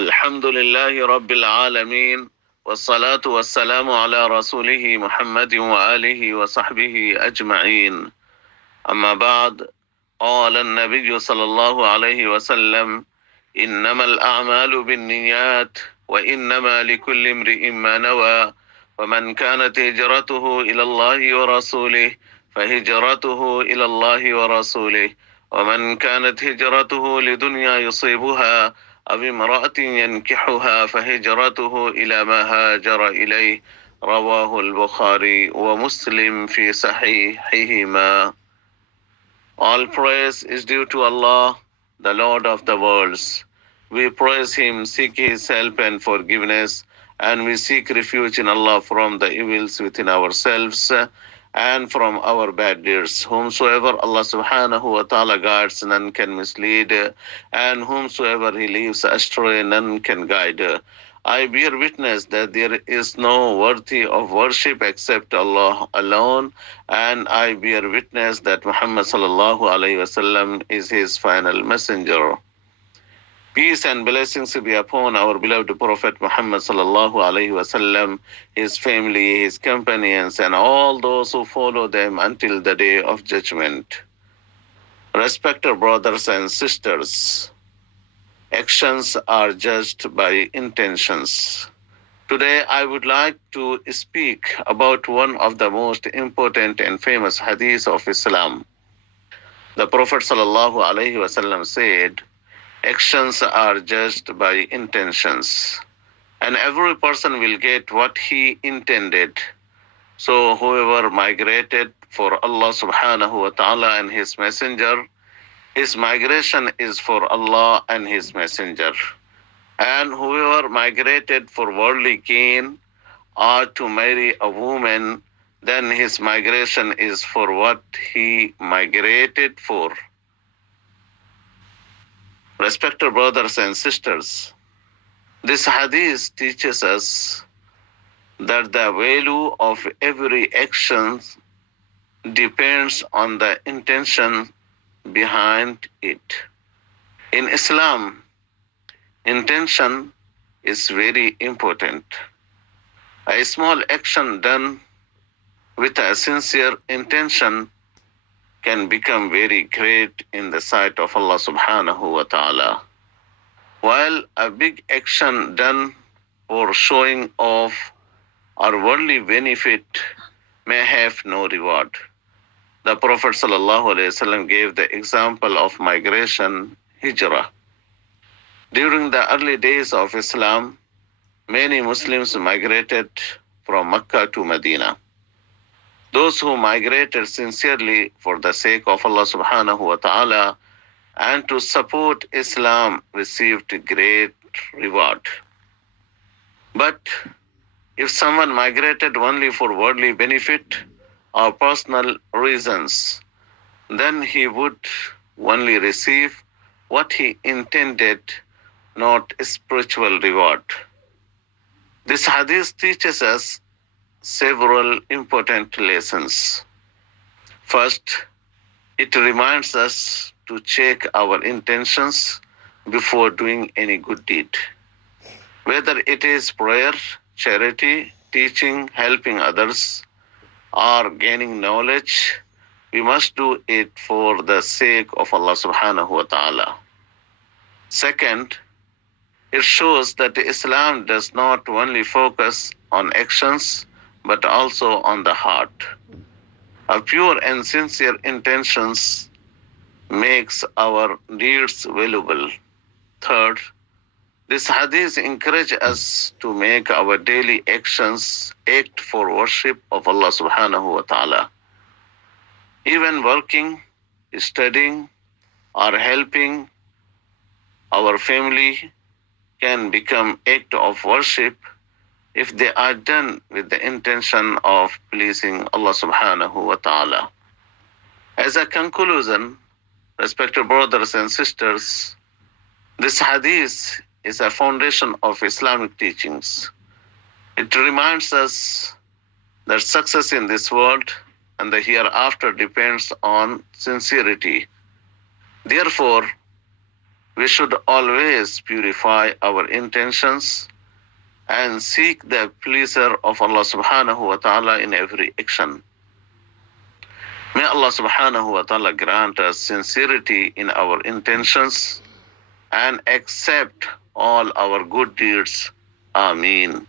الحمد لله رب العالمين والصلاة والسلام على رسوله محمد وآله وصحبه أجمعين. أما بعد، قال النبي صلى الله عليه وسلم: إنما الأعمال بالنيات وإنما لكل امرئ ما نوى، ومن كانت هجرته إلى الله ورسوله فهجرته إلى الله ورسوله، ومن كانت هجرته لدنيا يصيبها أو امرأة ينكحها فهجرته إلى ما هاجر إليه. رواه البخاري ومسلم في صحيحهما. All praise is due to Allah, the Lord of the worlds. We praise Him, seek His help and forgiveness, and we seek refuge in Allah from the evils within ourselves and from our bad deeds. Whomsoever Allah subhanahu wa ta'ala guides, none can mislead, and whomsoever He leaves astray, none can guide. I bear witness that there is no worthy of worship except Allah alone, and I bear witness that Muhammad sallallahu alayhi wasallam is His final messenger. Peace and blessings be upon our beloved Prophet Muhammad sallallahu alayhi wasallam, his family, his companions, and all those who follow them until the day of judgment. Respected brothers and sisters, actions are judged by intentions. Today I would like to speak about one of the most important and famous hadiths of Islam. The Prophet sallallahu alayhi wasallam said, actions are judged by intentions, and every person will get what he intended. So whoever migrated for Allah subhanahu wa ta'ala and His messenger, his migration is for Allah and His messenger. And whoever migrated for worldly gain or to marry a woman, then his migration is for what he migrated for. Respected brothers and sisters, this hadith teaches us that the value of every action depends on the intention behind it. In Islam, intention is very important. A small action done with a sincere intention can become very great in the sight of Allah subhanahu wa ta'ala, while a big action done for showing off or worldly benefit may have no reward. The Prophet sallallahu alaihi wasallam gave the example of migration, hijrah. During the early days of Islam, many Muslims migrated from Mecca to Medina. Those who migrated sincerely for the sake of Allah subhanahu wa ta'ala and to support Islam received great reward. But if someone migrated only for worldly benefit or personal reasons, then he would only receive what he intended, not spiritual reward. This hadith teaches us several important lessons. First, it reminds us to check our intentions before doing any good deed. Whether it is prayer, charity, teaching, helping others, or gaining knowledge, we must do it for the sake of Allah subhanahu wa ta'ala. Second, it shows that Islam does not only focus on actions, but also on the heart. A pure and sincere intentions makes our deeds valuable. Third, this hadith encourages us to make our daily actions act for worship of Allah subhanahu wa ta'ala. Even working, studying, or helping our family can become act of worship if they are done with the intention of pleasing Allah subhanahu wa ta'ala. As a conclusion, respected brothers and sisters, this hadith is a foundation of Islamic teachings. It reminds us that success in this world and the hereafter depends on sincerity. Therefore, we should always purify our intentions and seek the pleasure of Allah subhanahu wa ta'ala in every action. May Allah subhanahu wa ta'ala grant us sincerity in our intentions and accept all our good deeds. Ameen.